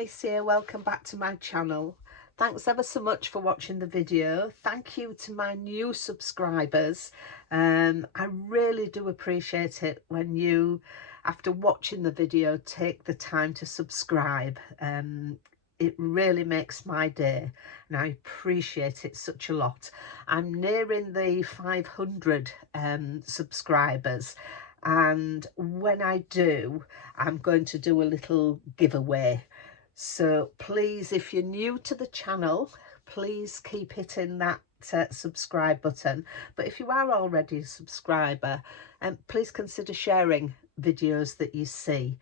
Miss here, welcome back to my channel. Thanks ever so much for watching the video. Thank you to my new subscribers. I really do appreciate it when you, after watching the video, take the time to subscribe. It really makes my day and I appreciate it such a lot. I'm nearing the 500 subscribers, and when I do, I'm going to do a little giveaway. So please, if you're new to the channel, please keep hitting that subscribe button. But if you are already a subscriber, please consider sharing videos that you see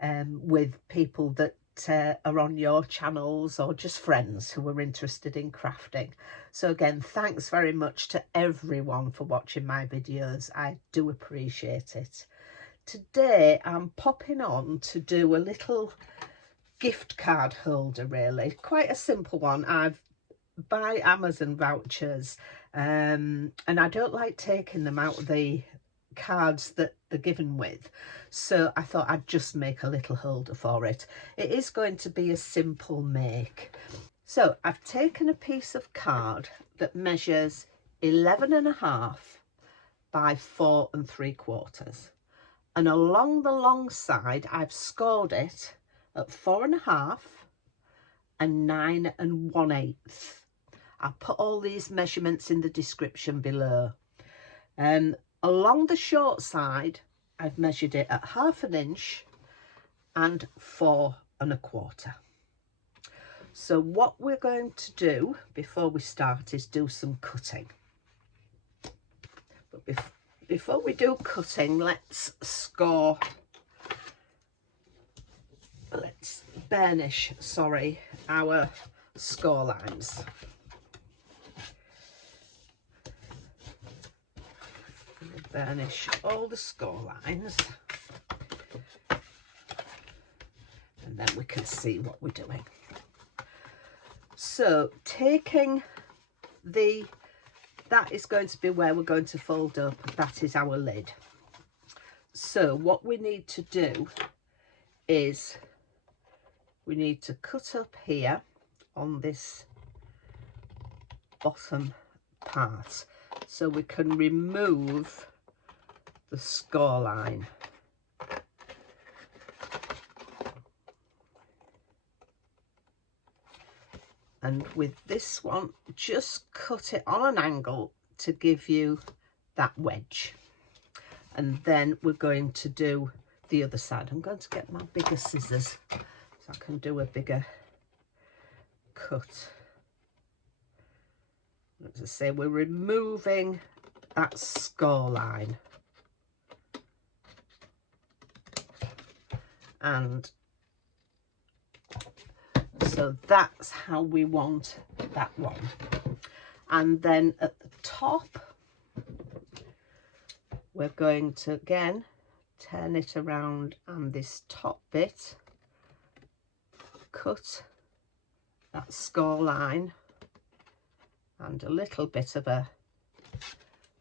with people that are on your channels, or just friends who are interested in crafting. So again, thanks very much to everyone for watching my videos. I do appreciate it. Today I'm popping on to do a little gift card holder, really quite a simple one. I've buy Amazon vouchers and I don't like taking them out of the cards that they're given with, so I thought I'd just make a little holder for it. It is going to be a simple make. So I've taken a piece of card that measures 11.5 by 4 3/4, and along the long side I've scored it at 4.5 and 9 1/8. I'll put all these measurements in the description below. Along the short side, I've measured it at 1/2 inch and 4 1/4. So what we're going to do before we start is do some cutting. But before we do cutting, let's burnish, our score lines. Burnish all the score lines, and then we can see what we're doing. So taking that is going to be where we're going to fold up. That is our lid. So what we need to do is we need to cut up here on this bottom part so we can remove the score line. And with this one, just cut it on an angle to give you that wedge. And then we're going to do the other side. I'm going to get my bigger scissors so I can do a bigger cut. As I say, we're removing that score line. And so that's how we want that one. And then at the top, we're going to again turn it around, and this top bit, cut that score line and a little bit of a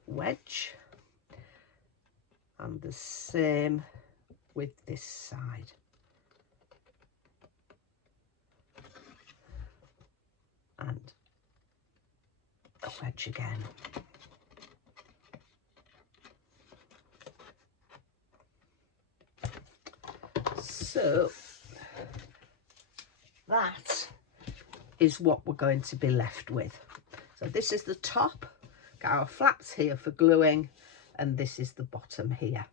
wedge, and the same with this side. And a wedge again. So that is what we're going to be left with. So this is the top, got our flaps here for gluing, and this is the bottom here.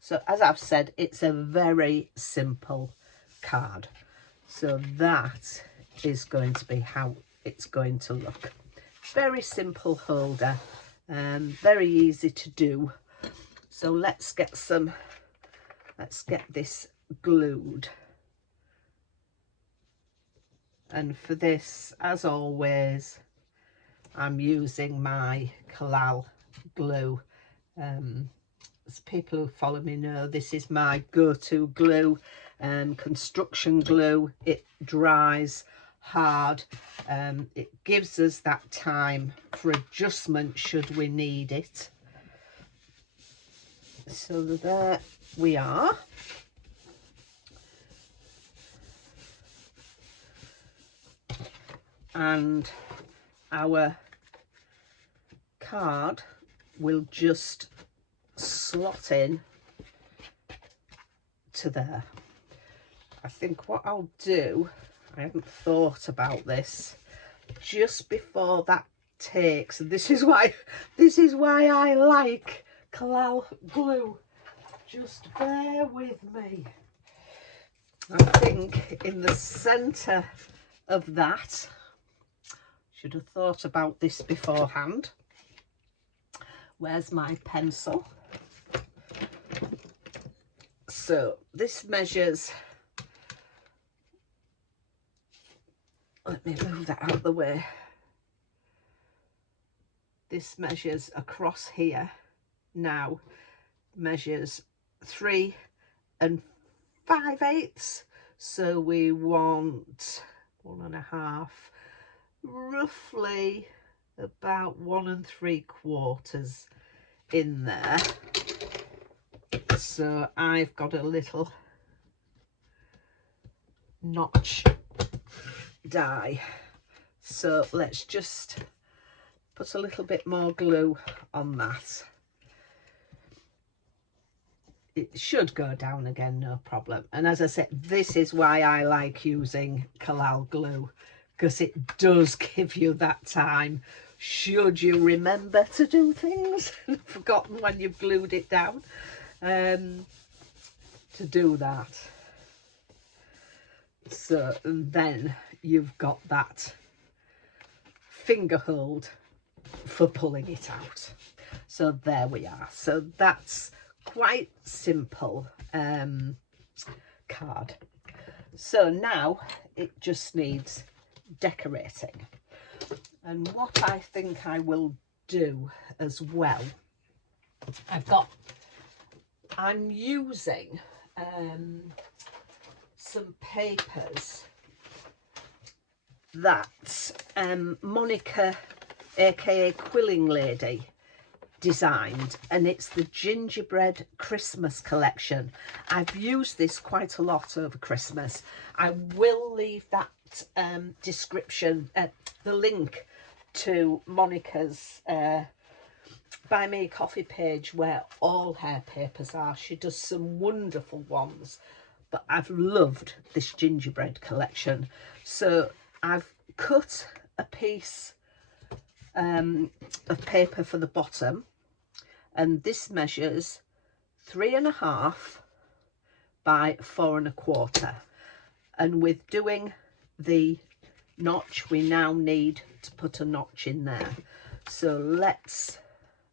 So as I've said, it's a very simple card. So that is going to be how it's going to look. Very simple holder, very easy to do. So let's get this glued. And for this, as always, I'm using my Collal glue. As people who follow me know, this is my go-to glue, construction glue. It dries hard. It gives us that time for adjustment should we need it. So there we are. and our card will just slot in to there. I think what I'll do, I haven't thought about this, just before that takes, and this is why I like Collal glue, just bear with me. I think in the centre of that, should have thought about this beforehand. Where's my pencil? So this measures, let me move that out of the way. This measures across here now, measures 3 5/8. So we want 1.5, roughly about 1 3/4 in there. So I've got a little notch die, so let's just put a little bit more glue on that. It should go down again, no problem. And as I said, this is why I like using Collal glue, because it does give you that time, should you remember to do things forgotten when you've glued it down, to do that. So then you've got that finger hold for pulling it out. So there we are. So that's quite simple card. So now it just needs decorating, and what I think I will do as well, I'm using some papers that Monica, aka Quilling Lady, designed, and it's the Gingerbread Christmas collection. I've used this quite a lot over Christmas. I will leave that description, the link to Monica's Buy Me a Coffee page, where all her papers are. She does some wonderful ones, but I've loved this gingerbread collection. So I've cut a piece of paper for the bottom, and this measures 3.5 by 4.25. And with doing the notch, we now need to put a notch in there. So let's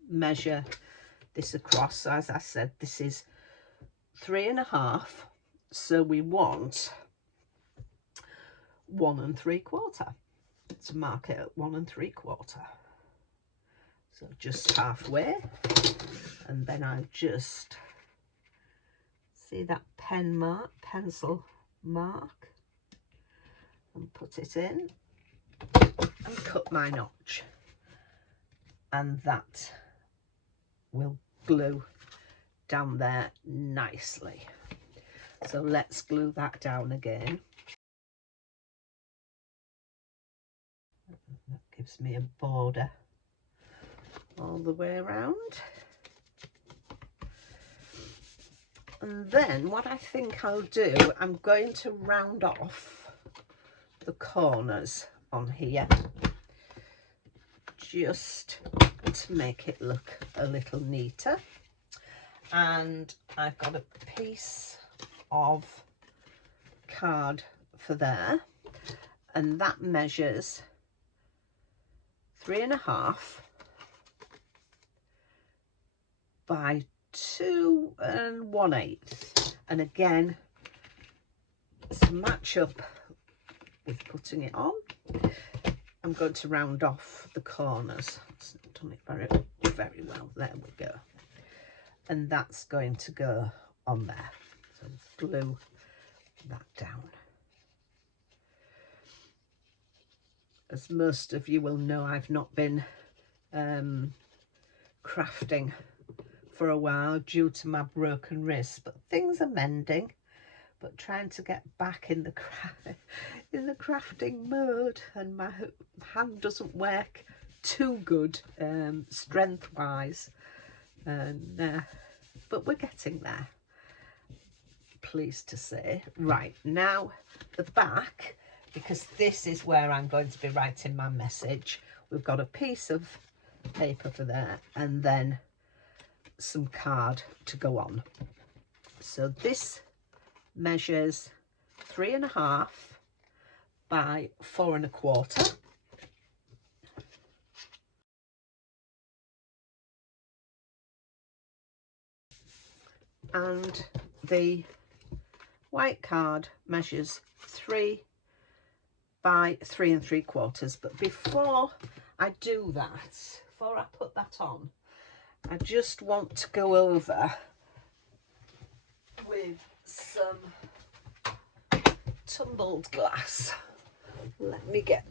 measure this across. So as I said, this is 3.5, so we want 1 3/4 to mark it at 1 3/4. So just halfway, and then I just see that pencil mark, and put it in and cut my notch, and that will glue down there nicely. So let's glue that down again. That gives me a border all the way around. And then what I think I'll do, I'm going to round off the corners on here, just to make it look a little neater. And I've got a piece of card for there, and that measures 3.5 by 2 1/8. And again, to match up with putting it on, I'm going to round off the corners. It's not done it very well. There we go. And that's going to go on there. So glue that down. As most of you will know, I've not been crafting for a while due to my broken wrist, but things are mending. but trying to get back in the crafting mode, and my hand doesn't work too good strength wise, and but we're getting there, pleased to say. Right, now the back, because this is where I'm going to be writing my message. We've got a piece of paper for there, and then some card to go on. So this measures 3.5 by 4.25. And the white card measures 3 by 3.75. But before I do that, before I put that on, I just want to go over with some tumbled glass. Let me get,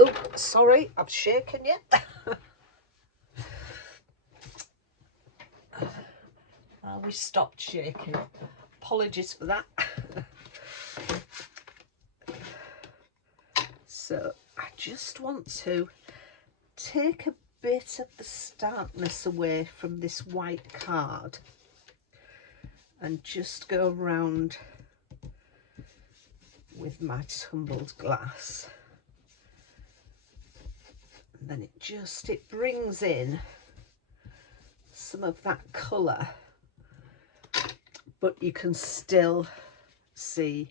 oh sorry, I've shaken you. We stopped shaking, apologies for that. So I just want to take a bit of the starkness away from this white card and just go around with my tumbled glass, and then it brings in some of that colour, but you can still see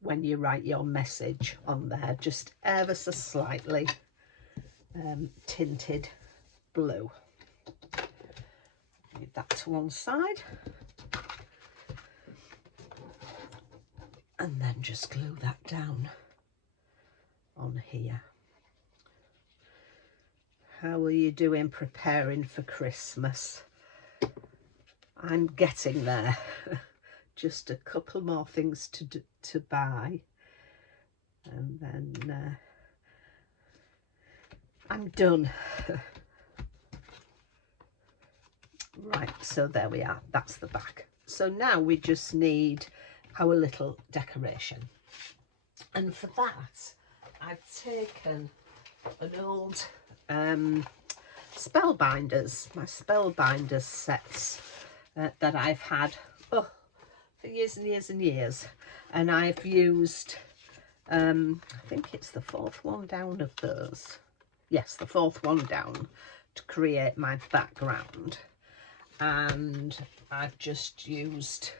when you write your message on there, just ever so slightly tinted blue. Leave that to one side, and then just glue that down on here. How are you doing preparing for Christmas? I'm getting there. Just a couple more things to buy, and then I'm done. Right, so there we are, that's the back. So now we just need our little decoration, and for that I've taken an old spellbinders, my spellbinders sets that I've had for years and years and years, and I've used I think it's the 4th one down of those, yes, the 4th one down, to create my background. And I've just used,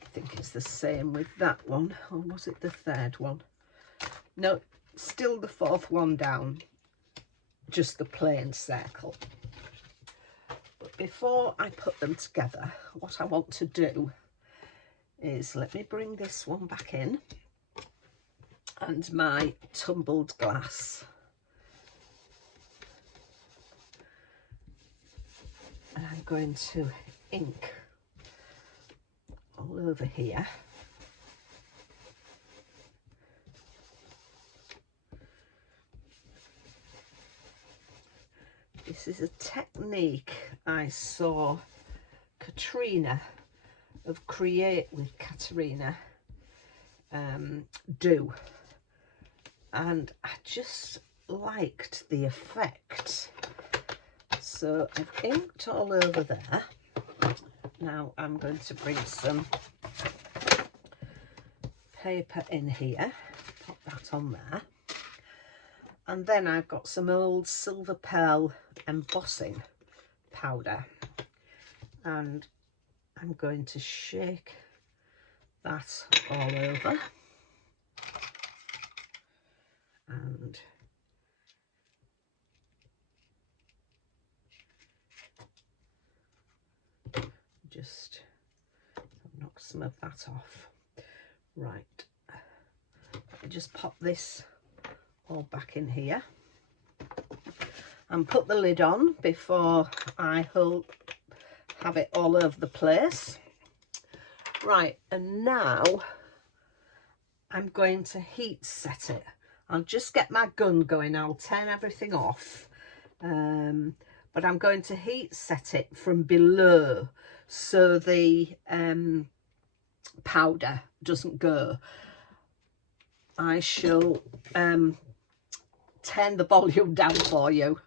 I think it's the same with that one, or was it the 3rd one? No, still the 4th one down, just the plain circle. But before I put them together, what I want to do is, let me bring this one back in, and my tumbled glass. And I'm going to ink all over here. This is a technique I saw Katrina of Create with Katerina do, and I just liked the effect. So I've inked all over there. Now I'm going to bring some paper in here, pop that on there, and then I've got some old silver pearl embossing powder, and I'm going to shake that all over, and just knock some of that off. Right, let me just pop this all back in here and put the lid on before I have it all over the place. Right, and now I'm going to heat set it. I'll just get my gun going, I'll turn everything off, but I'm going to heat set it from below, so the powder doesn't go, I shall turn the volume down for you.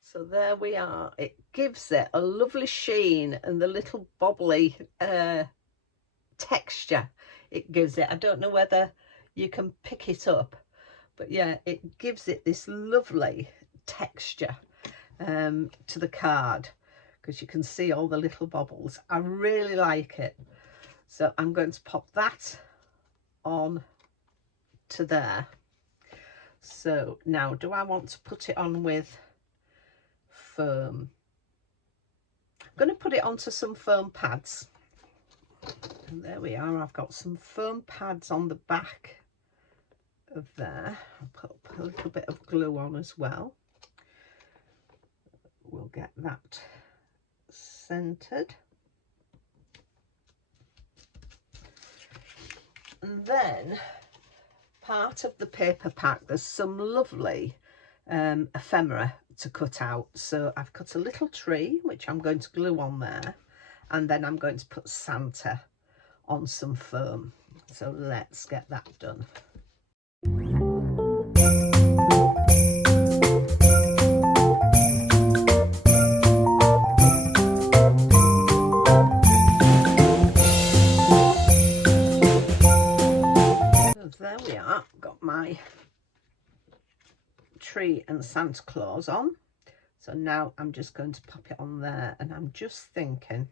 So there we are. It gives it a lovely sheen and the little bobbly texture it gives it. I don't know whether you can pick it up, but yeah, it gives it this lovely texture to the card, because you can see all the little bobbles. I really like it. So I'm going to pop that on to there. So now, do I want to put it on with foam? I'm going to put it onto some foam pads. And there we are. I've got some foam pads on the back of there. I'll put a little bit of glue on as well. We'll get that centered. And then part of the paper pack, there's some lovely ephemera to cut out. So I've cut a little tree, which I'm going to glue on there, and then I'm going to put Santa on some foam. So let's get that done. There we are, got my tree and Santa Claus on. So now I'm just going to pop it on there, and I'm just thinking,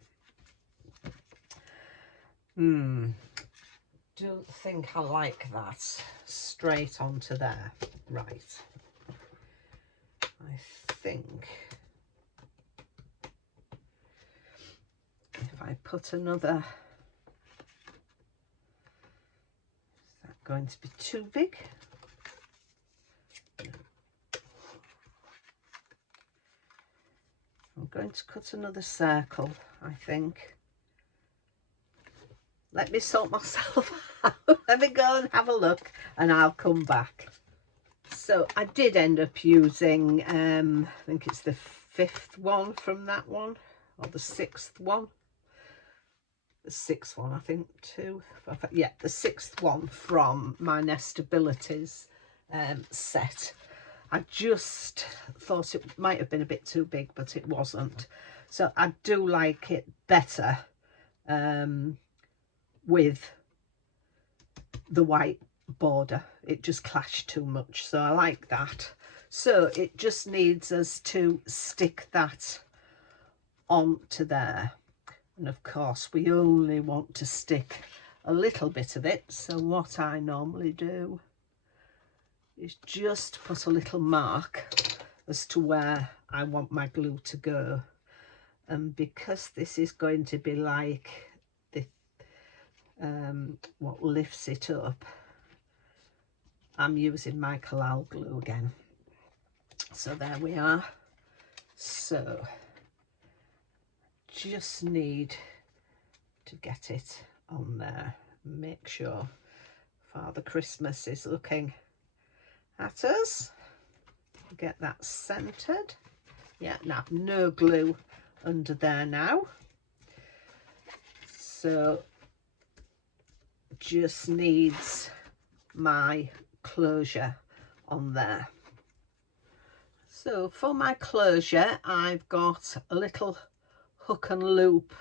don't think I like that straight onto there. Right, I think if I put another, is that going to be too big? I'm going to cut another circle, I think. Let me sort myself out. Let me go and have a look and I'll come back. So I did end up using, I think it's the 5th one from that one, or the 6th one. The 6th one, I think, too. Yeah, the 6th one from my Nestabilities set. I just thought it might have been a bit too big, but it wasn't. So I do like it better with the white border. It just clashed too much, so I like that. So it just needs us to stick that onto there. And of course, we only want to stick a little bit of it. So what I normally do is just put a little mark as to where I want my glue to go. And because this is going to be like the what lifts it up, I'm using my Collal glue again. So there we are. So just need to get it on there. Make sure Father Christmas is looking at us. Get that centered. Yeah, now no glue under there now. So just needs my closure on there. So for my closure, I've got a little hook and loop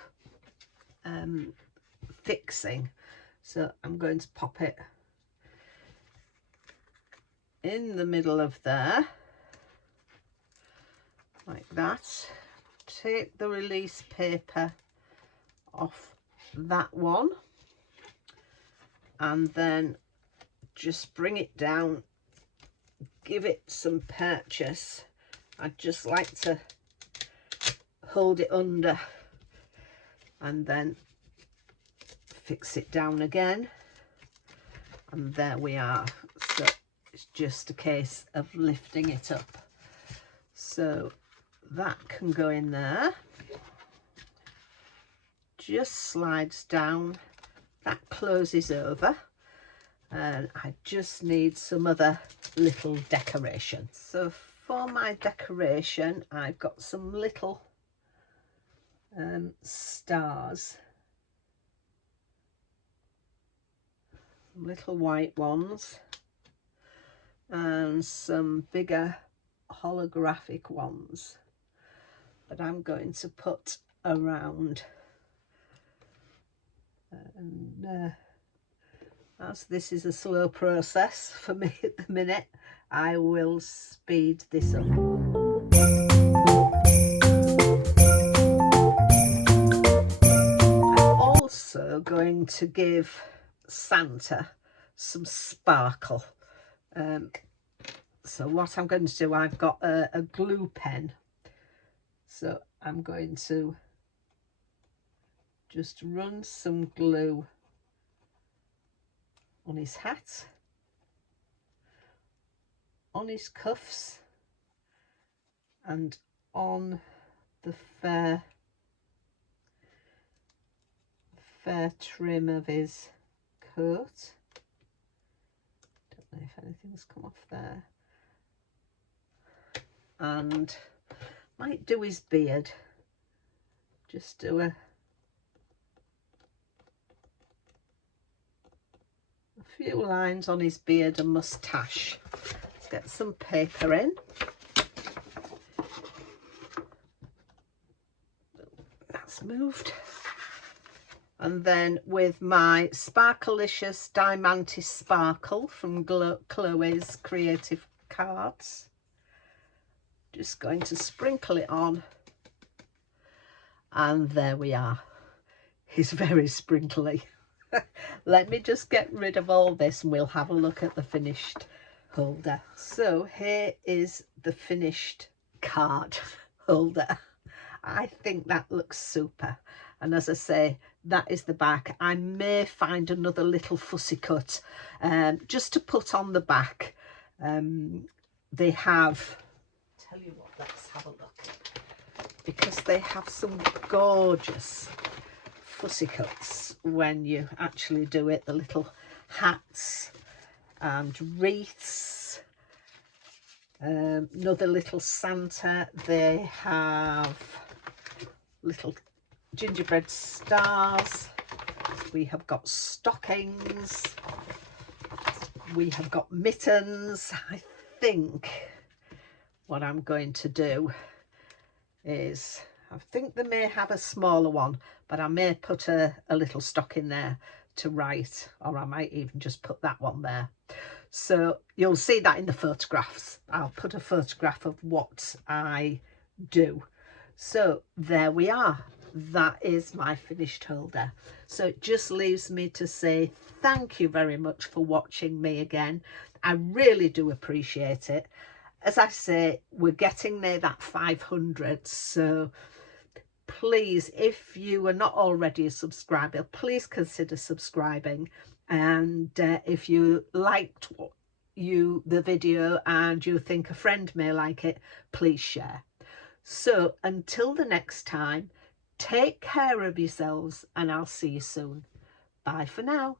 fixing. So I'm going to pop it in the middle of there, like that. Take the release paper off that one, and then just bring it down, give it some purchase. I'd just like to hold it under and then fix it down again, and there we are. So it's just a case of lifting it up. So that can go in there. just slides down, that closes over, and I just need some other little decoration. So for my decoration, I've got some little stars, little white ones, and some bigger holographic ones that I'm going to put around. And as this is a slow process for me at the minute, I will speed this up. I'm also going to give Santa some sparkle. So what I'm going to do, I've got a glue pen, so I'm going to just run some glue on his hat, on his cuffs, and on the fair trim of his coat. Don't know if anything's come off there. And might do his beard, just do a few lines on his beard and moustache. Let's get some paper in. That's moved. And then with my Sparkalicious Diamantis Sparkle from Chloe's Creative Cards, just going to sprinkle it on, and there we are. He's very sprinkly. Let me just get rid of all this and we'll have a look at the finished holder. So here is the finished card holder. I think that looks super, and as I say, that is the back. I may find another little fussy cut just to put on the back. They have, tell you what, let's have a look, because they have some gorgeous fussy cuts when you actually do it. The little hats and wreaths, another little Santa. They have little gingerbread stars. We have got stockings. We have got mittens. I think what I'm going to do is, I think they may have a smaller one, but I may put a little stock in there to write, or I might even just put that one there. So you'll see that in the photographs. I'll put a photograph of what I do. So there we are. That is my finished holder. So it just leaves me to say thank you very much for watching me again. I really do appreciate it. As I say, we're getting near that 500, so please, if you are not already a subscriber, please consider subscribing. And if you liked the video and you think a friend may like it, please share. So until the next time, take care of yourselves, and I'll see you soon. Bye for now.